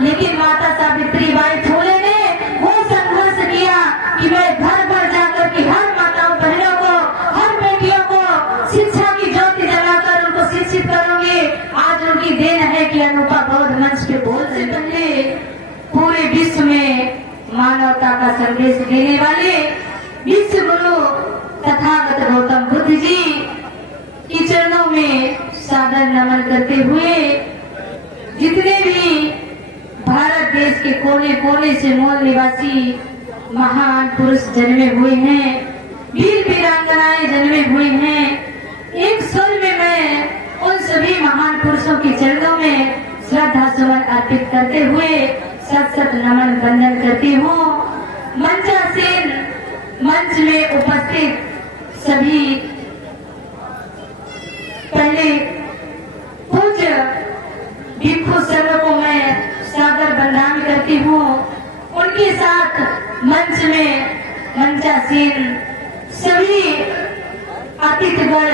लेकिन माता सावित्री बाई फुले ने वो संघर्ष किया कि मैं घर घर जाकर के हर माताओं बहनों को, हर बेटियों को शिक्षा की ज्योति जलाकर उनको शिक्षित करूंगी। आज उनकी देन है कि अनूपा बौद्ध मंच पे बोल से पहले पूरे विश्व में मानवता का संदेश देने वाले विश्व गुरु तथागत गौतम बुद्ध जी के चरणों में सादर नमन करते हुए जितने भी भारत देश के कोने कोने से मूल निवासी महान पुरुष जन्मे हुए हैं, वीर वीरांगनाएं जन्मे हुए हैं, एक स्वर में मैं उन सभी महान पुरुषों के चरणों में श्रद्धा सुमन अर्पित करते हुए सत सत नमन वंदन करती हूँ। मंचासीन मंच में उपस्थित सभी पहले पूज्य भिक्षु सर्व को मैं सादर वंदन करती हूँ। उनके साथ मंच में मंचासीन सभी अतिथिगण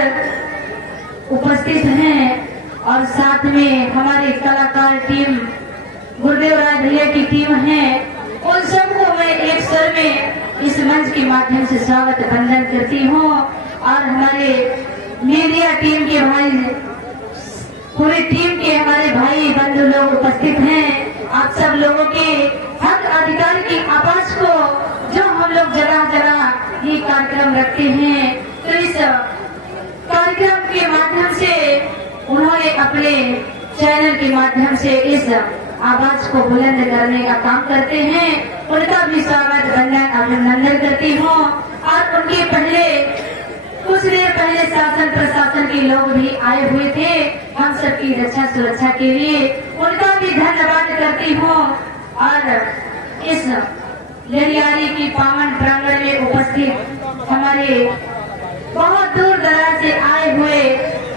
उपस्थित हैं और साथ में हमारी कलाकार टीम गुरुदेव राय भैया की टीम है। उन सबको मैं एक स्वर में इस मंच के माध्यम से स्वागत वंदन करती हूँ। और हमारे मीडिया टीम के भाई, पूरी टीम के हमारे भाई बंधु लोग उपस्थित हैं। आप सब लोगों के हक अधिकार की आवाज को जो हम लोग जगह जगह ये कार्यक्रम रखते हैं, तो इस कार्यक्रम के माध्यम से उन्होंने अपने चैनल के माध्यम से इस आवाज को बुलंद करने का काम करते हैं। उनका भी स्वागत वंदन अभिनंदन करती हूँ। और उनके पहले कुछ देर पहले शासन प्रशासन के लोग भी आए हुए थे हम सबकी रक्षा सुरक्षा के लिए, उनका भी धन्यवाद करती हूँ। और इस ललियारी की पावन प्रांगण में उपस्थित हमारे बहुत दूर दराज से आए हुए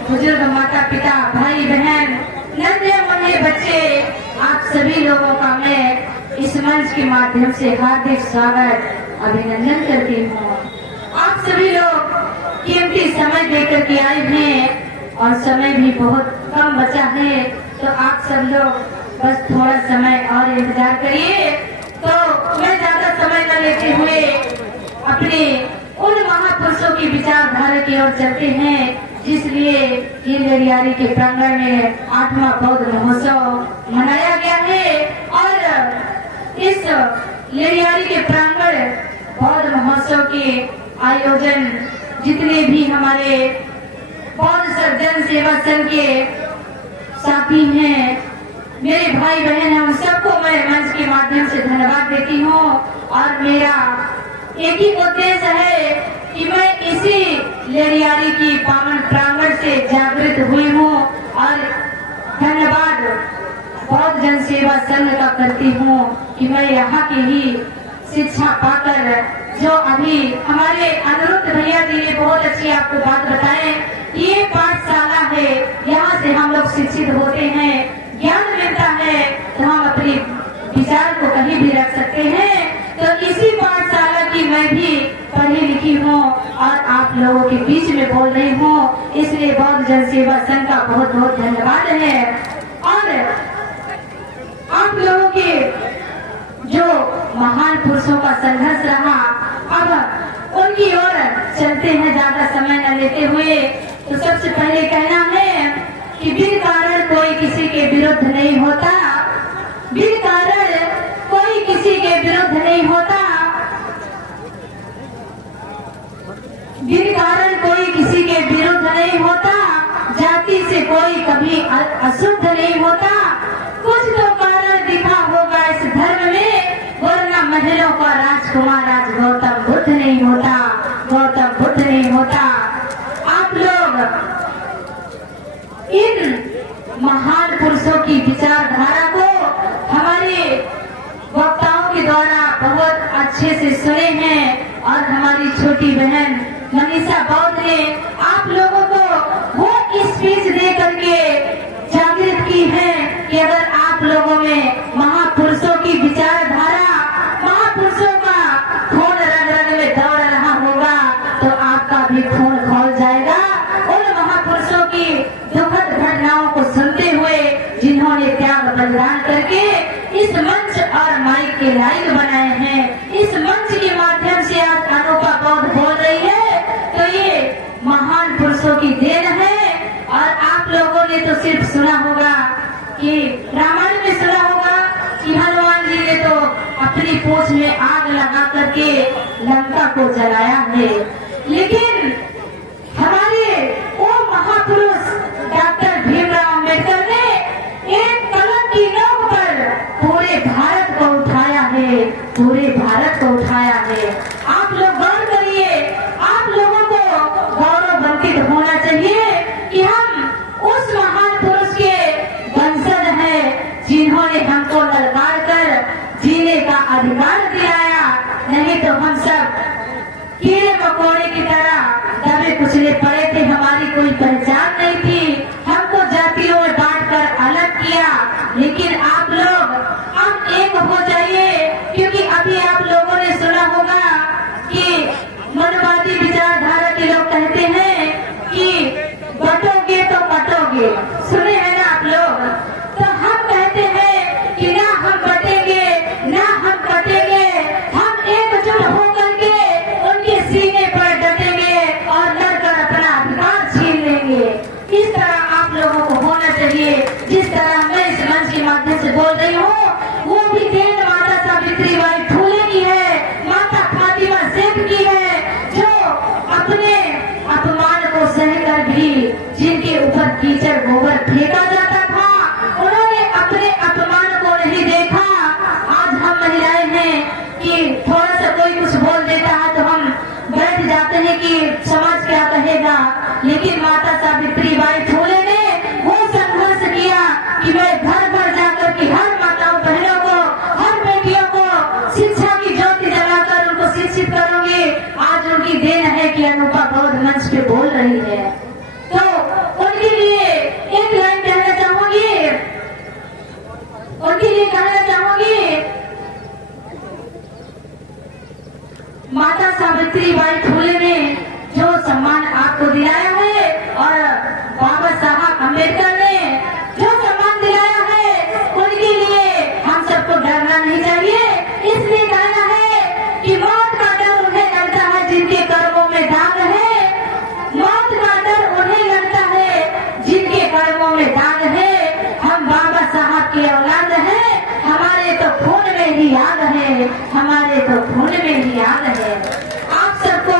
बुजुर्ग माता पिता भाई बहन नन्हे मुन्ने बच्चे, आप सभी लोगों का मैं इस मंच के माध्यम से हार्दिक स्वागत अभिनंदन करती हूँ। आप सभी लोग कीमती समय देकर के आए हैं और समय भी बहुत कम बचा है, तो आप सब लोग बस थोड़ा समय और इंतजार करिए। तो मैं ज्यादा समय न लेते हुए अपने उन महापुरुषों की विचारधारा की ओर चलते हैं, इसलिए ये ललियारी के प्रांगण में 8वां बौद्ध महोत्सव मनाया गया है। और इस ललियारी के प्रांगण बौद्ध महोत्सव के आयोजन जितने भी हमारे बौद्ध जन सेवा संघ के साथी हैं, मेरे भाई बहन हैं, उन सबको मैं मंच के माध्यम से धन्यवाद देती हूँ। और मेरा एक ही उद्देश्य है कि मैं इसी ललियारी की पावन प्रांगण से जागृत हुई हूँ और धन्यवाद बौद्ध जन सेवा संघ का करती हूँ कि मैं यहाँ की ही शिक्षा पाकर, जो अभी हमारे अनुरुद्ध भैया जी ने बहुत अच्छी आपको बात बताए, ये पाठशाला है, यहाँ से हम लोग शिक्षित होते हैं, ज्ञान मिलता है, तो हम अपने विचार को कहीं भी रख सकते हैं। तो इसी पाठशाला की मैं भी पढ़ी लिखी हूँ और आप लोगों के बीच में बोल रही हूँ, इसलिए बौद्ध जन सेवा संघ का बहुत बहुत धन्यवाद है। और आप लोगों के जो महान पुरुषों का संघर्ष रहा, अब उनकी ओर चलते हैं ज्यादा समय न लेते हुए। तो सबसे पहले कहना है कि बिन कारण कोई किसी के विरुद्ध नहीं होता, बिन कारण कोई किसी के विरुद्ध नहीं होता, बिन कारण कोई किसी के विरुद्ध नहीं होता, जाति से कोई कभी अशुद्ध नहीं होता। कुछ तो कारण दिखा होगा इस धर्म में, वरना महलों का राजकुमार आज गौतम बुद्ध नहीं होता, गौतम बुद्ध नहीं होता। आप लोग इन महान पुरुषों की विचारधारा को हमारे वक्ताओं के द्वारा बहुत अच्छे से सुने हैं। और हमारी छोटी बहन मनीषा बौद्ध ने आप लोगों को वो स्पीच दे करके जागृत की है कि अगर आप लोगों में महापुरुषों की विचारधारा, महापुरुषों का खून रग रग में दौड़ रहा होगा, तो आपका भी खून खौल जाएगा। उन महापुरुषों की दुखद घटनाओं को सुनते हुए जिन्होंने त्याग बलिदान करके के लायक बनाए हैं। इस मंच के माध्यम से आज अनूपा गौड़ बोल रही है तो ये महान पुरुषों की देन है। और आप लोगों ने तो सिर्फ सुना होगा कि रामायण में सुना होगा कि हनुमान जी ने तो अपनी पूंछ में आग लगा करके लंका को जलाया है, लेकिन हमारे वो महापुरुष डॉक्टर भीमराव अम्बेडकर ने एक कलम की नोक पर पूरे भारत को उठाया है, पूरे भारत को उठाया है। आप लोग गौर करिए, आप लोगों को गौरवान्वित होना चाहिए कि हम उस महान पुरुष के वंशज हैं जिन्होंने हमको ललकार कर जीने का अधिकार दिलाया। नहीं तो हम सब कीड़े मकोड़े की तरह दबे कुचले पड़े थे, हमारी कोई पहचान नहीं थी, हमको जातियों में बांटकर अलग किया। लेकिन आप लोग अब एक हो जाइए, क्योंकि अभी आप लोगों ने सुना होगा कि मनवादी विचारधारा के लोग कहते हैं कि बटोगे तो कटोगे, सुने हैं ना आप लोग। तो हम कहते हैं कि ना हम बटेंगे ना हम कटेंगे, हम एकजुट होकर के उनके सीने पर डटेंगे और लड़कर अपना अधिकार छीन लेंगे। इस तरह आप लोगों को होना चाहिए। जिस तरह मैं इस मंच के माध्यम से बोल रही हूँ, वो भी देन माता सावित्री बाई फुले की है, माता फातिमा ज़ैद की है, जो अपने अपमान को सहकर भी जिनके ऊपर कीचड़ गोबर फेंका जाता था, उन्होंने अपने अपमान को नहीं देखा। आज हम महिलाएं हैं कि थोड़ा सा कोई कुछ बोल देता है तो हम बैठ जाते हैं कि समाज क्या कहेगा, लेकिन माता सावित्री बाई फुले ने वो संघर्ष किया कि मैं घर घर जाकर के हर माताओं बहनों को, हर बेटियों को शिक्षा की ज्योति जलाकर उनको शिक्षित करूंगी। आज उनकी देन है कि अनूपा गौड़ मंच पे बोल रही है। तो उनके लिए एक लाइन कहना चाहूंगी, उनके लिए कहना चाहूंगी, माता सावित्री बाई फुले ने जो सम्मान आपको दिलाया है और बाबा साहब अम्बेडकर ने जो सम्मान दिलाया है, उनके लिए हम सबको डरना नहीं चाहिए। इसलिए कहना है कि मौत का डर उन्हें लगता है जिनके कर्मों में दाग है, मौत का डर उन्हें लगता है जिनके कर्मों में दाग है। हम बाबा साहब की औलाद हैं, हमारे तो खून में ही आग है, हमारे तो खून में ही आग है। आप सबको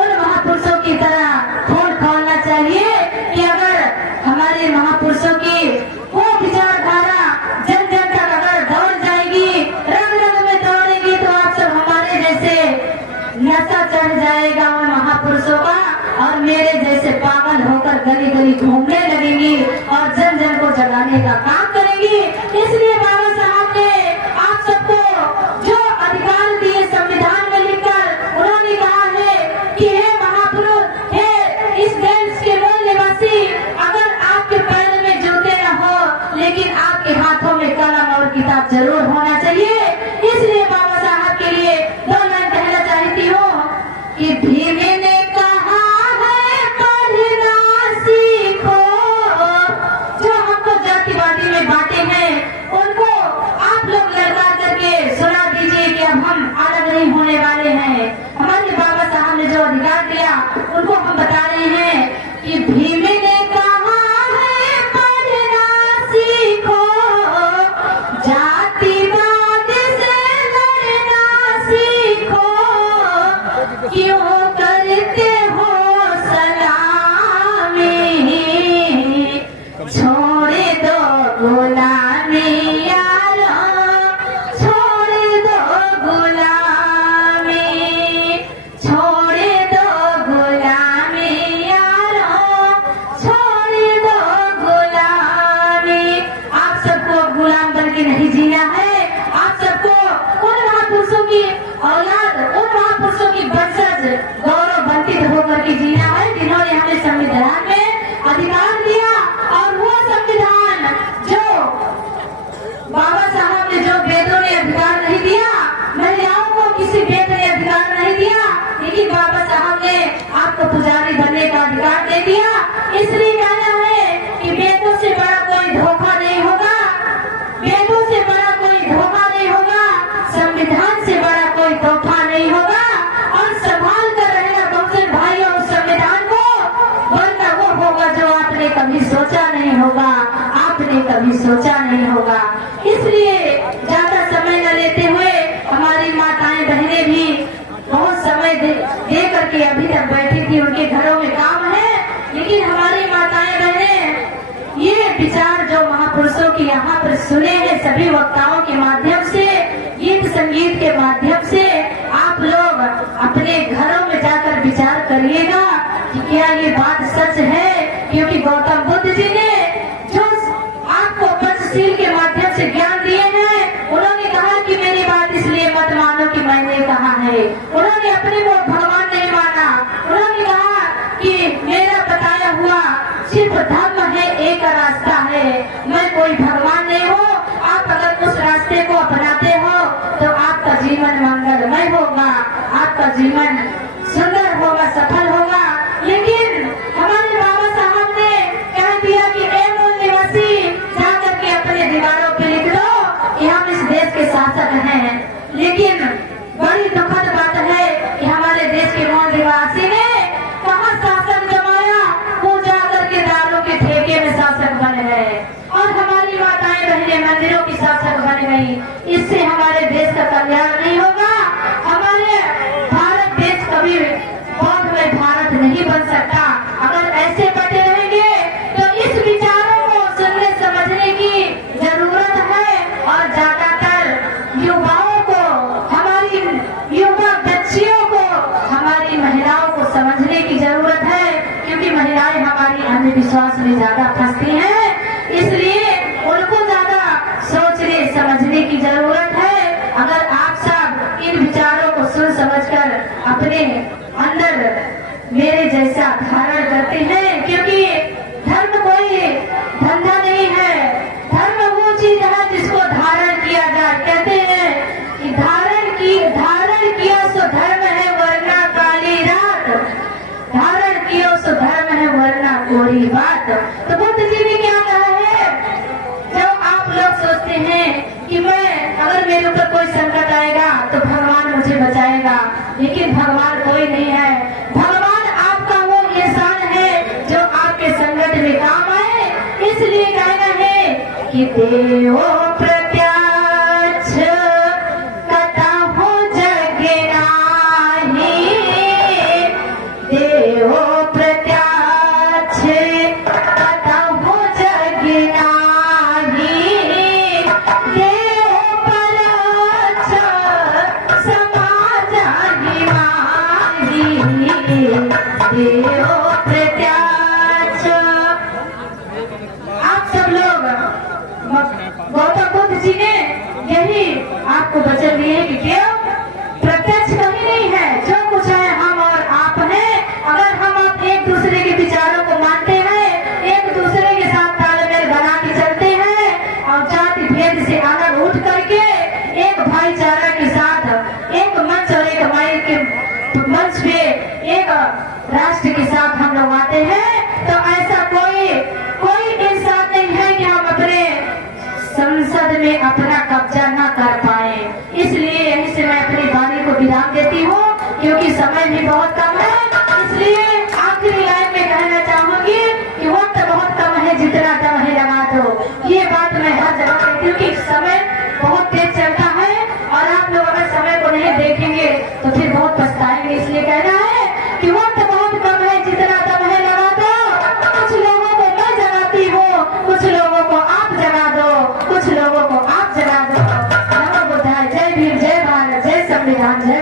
उन महापुरुषों की तरह खून खोलना चाहिए कि अगर हमारे महापुरुषों की वो विचारधारा जन जन तक अगर दौड़ जाएगी, रंग रंग में दौड़ेगी, तो आप सब हमारे जैसे नशा चढ़ जाएगा उन महापुरुषों का, और मेरे जैसे पागल होकर गली गली घूमने लगेंगी और जन जन को जगाने का काम करेंगी। इसलिए बाबा साहब ने आप सबको जो अधिकार दिए संविधान में लिखकर, उन्होंने कहा है कि हे महापुरुष, हे इस देश के मूल निवासी, अगर आपके पैर में जूते न हो लेकिन आपके हाथों में कलम और किताब जरूर होना चाहिए। इसलिए बाबा साहब के लिए दो लाइन कहना चाहती हूँ कि भीम ने कहा है पढ़ना सीखो। जो हमको जातिवादी में बांटे हैं, उनको आप लोग लड़का करके सुना दीजिए कि अब हम अलग नहीं होने वाले हैं। हमारे बाबा साहब ने जो अधिकार दिया, उनको हम बता रहे हैं कि भीम ने कहा है पढ़ना सीखो, जातिवाद से लड़ना सीखो, क्यों करते हो सलामी, छोड़ दो गुलामी यारो, छोड़ दो गुलामी, छोड़ दो गुलामी यारो, छोड़ दो गुलामी। आप सबको गुलाम बन के नहीं जीना है, आप सबको उन महापुरुषों की औलाद, उन महापुरुषों की वंशज गौरवान्वित होकर के जीना है जिन्होंने हमें संविधान में अधिकार दिया। और वो संविधान जो बाबा साहब ने, जो वेदों ने अधिकार नहीं दिया, महिलाओं को किसी वेद ने अधिकार नहीं दिया, लेकिन बाबा साहब ने आपको पुजारी बनने का अधिकार दे दिया। इसलिए कहना है कि वेदों से बड़ा कोई धोखा नहीं होगा, वेदों से बड़ा कोई धोखा नहीं होगा। कभी सोचा नहीं होगा। इसलिए ज्यादा समय न लेते हुए हमारी माताएं बहनें भी बहुत समय दे करके अभी तक बैठी थी, उनके घरों में काम है, लेकिन हमारी माताएं बहनें ये विचार जो महापुरुषों की यहाँ पर सुने हैं सभी वक्ताओं के माध्यम से, गीत संगीत के माध्यम से, आप लोग अपने घरों में जाकर विचार करिएगा कि क्या ये बात सच है। क्योंकि गौतम बुद्ध जी ने जो आपको पंचशील के माध्यम से ज्ञान दिए हैं, उन्होंने कहा कि मेरी बात इसलिए मत मानो कि मैंने कहा है। उन्होंने अपने को भगवान नहीं माना। उन्होंने कहा कि मेरा बताया हुआ सिर्फ धर्म है, एक रास्ता है, मैं कोई भगवान नहीं हूँ। आप अगर उस रास्ते को अपनाते हो तो आपका जीवन मंगलमय होगा, आपका जीवन सुंदर होगा, सफल होगा। लेकिन हमारे बाबा साहब ने कह दिया कि ए मूल निवासी, जाकर के अपने दीवारों पे लिख दो कि हम इस देश के शासक हैं। लेकिन बड़ी दुखद बात है कि हमारे देश के मूल निवासी ने कहाँ शासन जमाया, वो जाकर के दारों के ठेके में शासक बन गए और हमारी माताएं बहनें मंदिरों की शासक बन गई। इससे हमारे देश का कल्याण नहीं होगा। हमारे भारत देश कभी बौद्धमय भारत नहीं बन सकता। अगर ऐसे बटे रहेंगे तो इस विचारों को सुनने समझने की जरूरत है और ज्यादातर युवाओं को, हमारी युवा बच्चियों को, हमारी महिलाओं को समझने की जरूरत है। क्योंकि महिलाएं हमारी अंधविश्वास में ज्यादा फंसती हैं, इसलिए उनको ज्यादा सोचने समझने की जरूरत है। अगर आप सब इन विचारों को सुन समझकर अपने अंदर मेरे जैसा धारण करते हैं, क्योंकि धर्म कोई धंधा नहीं है, धर्म वो चीज है जिसको धारण किया जाए। कहते हैं कि धारण किया सो धर्म है वरना काली रात, धारण किया सो धर्म है वरना कोरी बात। तो बुद्ध जी ने क्या कहा है, जब आप लोग सोचते हैं कि मैं अगर मेरे ऊपर कोई संकट आएगा तो भगवान मुझे बचाएगा, लेकिन भगवान कोई नहीं है। भगवान आपका वो इंसान है जो आपके संकट में काम आए। इसलिए कहना है कि देव प्रत्यक्ष कथाहु जग नाही, देव प्रत्यक्ष कथाहु जग नाही, देव परोक्ष समाज हिमाही, देव प्रत्यक्ष। आप सब लोग गौतम बुद्ध जी ने यही आपको वचन दिए कि देव प्रत्यक्ष कहीं नहीं है, जो कुछ है हम और आप हैं। अगर हम आप एक दूसरे के विचारों को मानते हैं, एक दूसरे के साथ तालमेल बना के चलते हैं और जाति भेद से अलग उठ करके एक भाईचारा के साथ एक मंच और एक माइक के मंच पे एक राष्ट्र के साथ हम लोग आते हैं, तो ऐसा कोई इंसान नहीं है कि हम अपने संसद में अपना कब्जा न कर पाए। इसलिए यहीं से मैं अपनी वाणी को विराम देती हूँ, क्योंकि समय भी बहुत कम है। इसलिए आखिरी लाइन में कहना चाहूंगी कि वक्त बहुत कम है, जितना दम है लगा दो। ये बात मैं हर जगह कहती हूँ कि समय बहुत तेज चलता है और आप लोग अगर समय को नहीं देखेंगे तो फिर बहुत पछताएंगे। इसलिए कहना है कि वक्त बहुत कम है, जितना दम है लगा दो। कुछ लोगों को मैं जगाती हूँ, कुछ लोगों को आप जगा दो, कुछ लोगों को आप जगा दो। नमो बुद्धाय। जय भीम, जय भारत, जय संविधान, जय